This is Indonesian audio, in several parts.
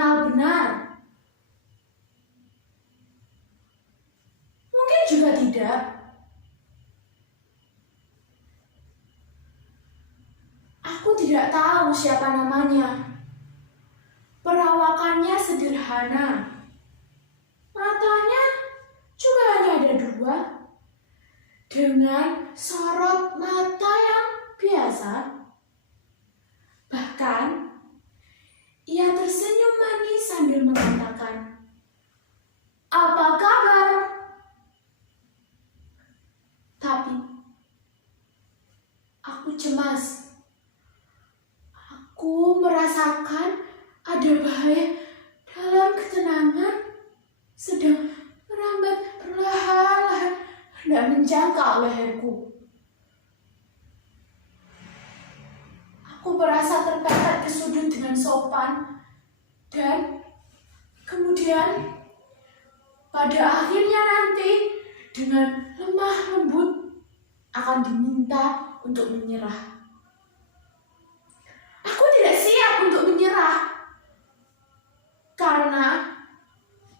kenal benar. Mungkin juga tidak. Aku tidak tahu siapa namanya. Perawakannya sederhana. Matanya juga hanya ada 2, dengan sorot mata yang biasa. Bahkan, ia tersenyum manis sambil mengatakan, "Apa kabar?" Tapi, aku cemas. Aku merasakan ada bahaya dalam ketenangan sedang merambat perlahan-lahan hendak menjangkau leherku. Aku merasa terpepet ke sudut dengan sopan dan kemudian pada akhirnya nanti dengan lemah lembut akan diminta untuk menyerah. Aku tidak siap untuk menyerah karena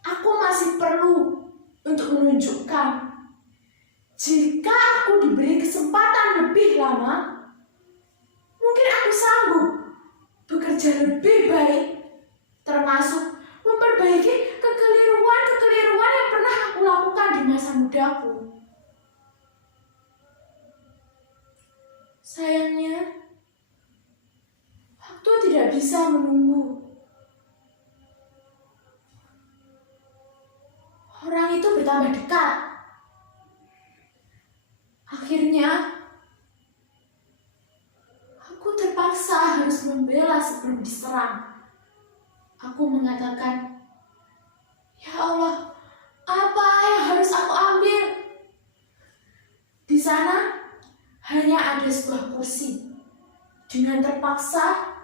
aku masih perlu untuk menunjukkan jika aku diberi kesempatan lebih lama, mungkin aku sanggup bekerja lebih baik, termasuk memperbaiki kekeliruan yang pernah aku lakukan di masa mudaku. Sayangnya, waktu tidak bisa menunggu. Orang itu bertambah dekat. Akhirnya, aku terpaksa harus membela sebelum diserang. Aku mengatakan, "Ya Allah, apa yang harus aku ambil?" Di sana hanya ada sebuah kursi. Dengan terpaksa,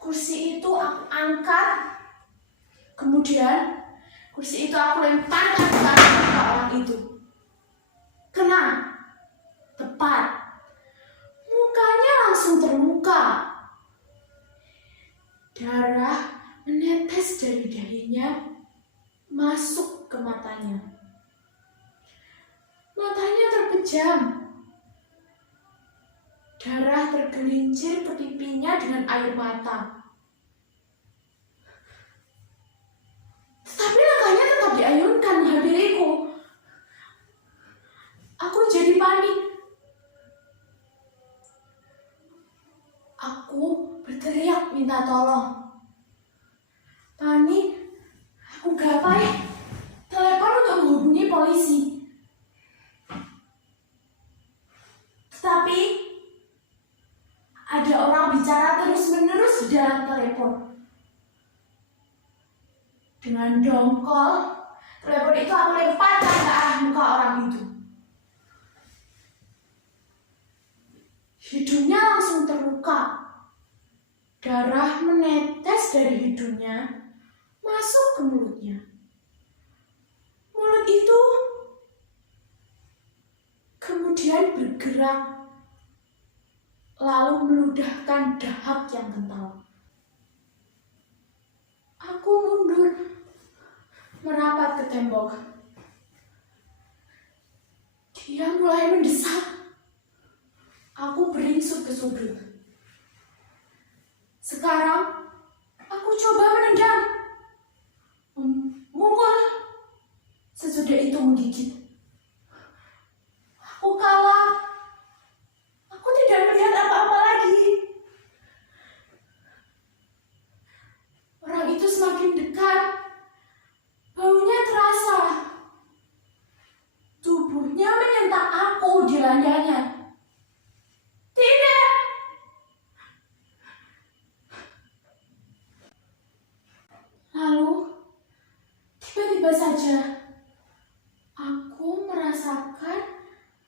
kursi itu aku angkat. Kemudian, kursi itu aku lemparkan ke arah orang itu. Kena, tepat. Mukanya langsung terluka. Darah menetes dari dahinya masuk ke matanya. Matanya terpejam. Darah tergelincir ke pipinya dengan air mata. Tetapi langkahnya tetap diayunkan menghampiriku. Aku jadi panik. Aku berteriak minta tolong. Panik, aku gapai telepon untuk menghubungi polisi. Tetapi ada orang bicara terus-menerus di dalam telepon. Dengan dongkol, telepon itu aku lemparkan ke arah muka orang itu. Hidungnya langsung terluka. Darah menetes dari hidungnya masuk ke mulutnya. Mulut itu kemudian bergerak lalu meludahkan dahak yang kental. Aku mundur merapat ke tembok. Dia mulai mendesak. Aku beringsut ke sudut. Sekarang aku coba menendang, memukul. Sesudah itu menggigit. Aku kalah. Aku tidak melihat apa-apa lagi. Orang itu semakin dekat. Baunya terasa. Tubuhnya menyentak aku di landanya. Tidak. Lalu, tiba-tiba saja, aku merasakan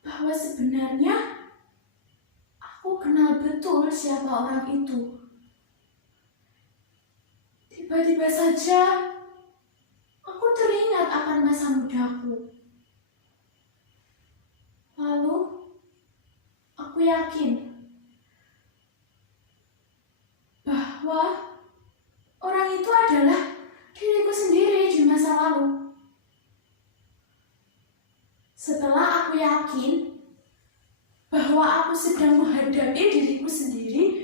bahwa sebenarnya aku kenal betul siapa orang itu. Tiba-tiba saja, aku teringat akan masa mudaku. Lalu, aku yakin bahwa orang itu adalah sedang menghadapi diriku sendiri,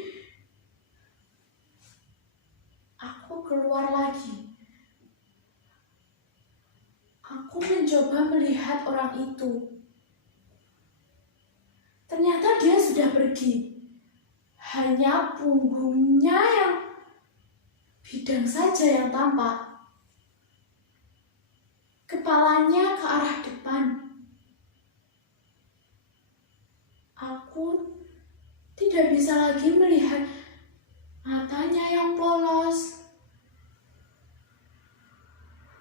aku keluar lagi. Aku mencoba melihat orang itu. Ternyata dia sudah pergi. Hanya punggungnya yang bidang saja yang tampak. Kepalanya ke arah depan. Aku tidak bisa lagi melihat matanya yang polos,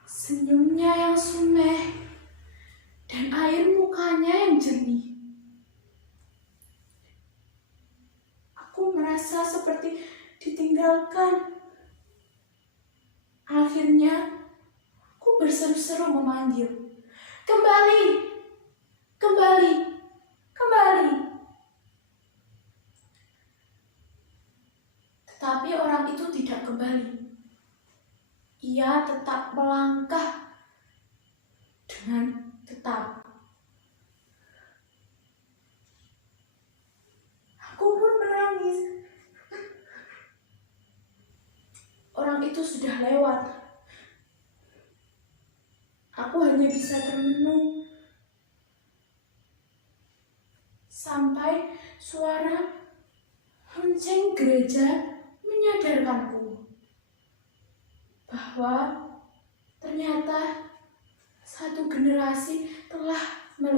senyumnya yang sumeh, dan air mukanya yang jernih. Aku merasa seperti ditinggalkan. Akhirnya, aku berseru-seru memanggil, "Kembali! Kembali! Kembali!" Tetapi orang itu tidak kembali. Ia tetap melangkah dengan tetap. Aku pun menangis. Orang itu sudah lewat. Aku hanya bisa termenung sampai suara lonceng gereja menyadarkanku bahwa ternyata satu generasi telah melewati.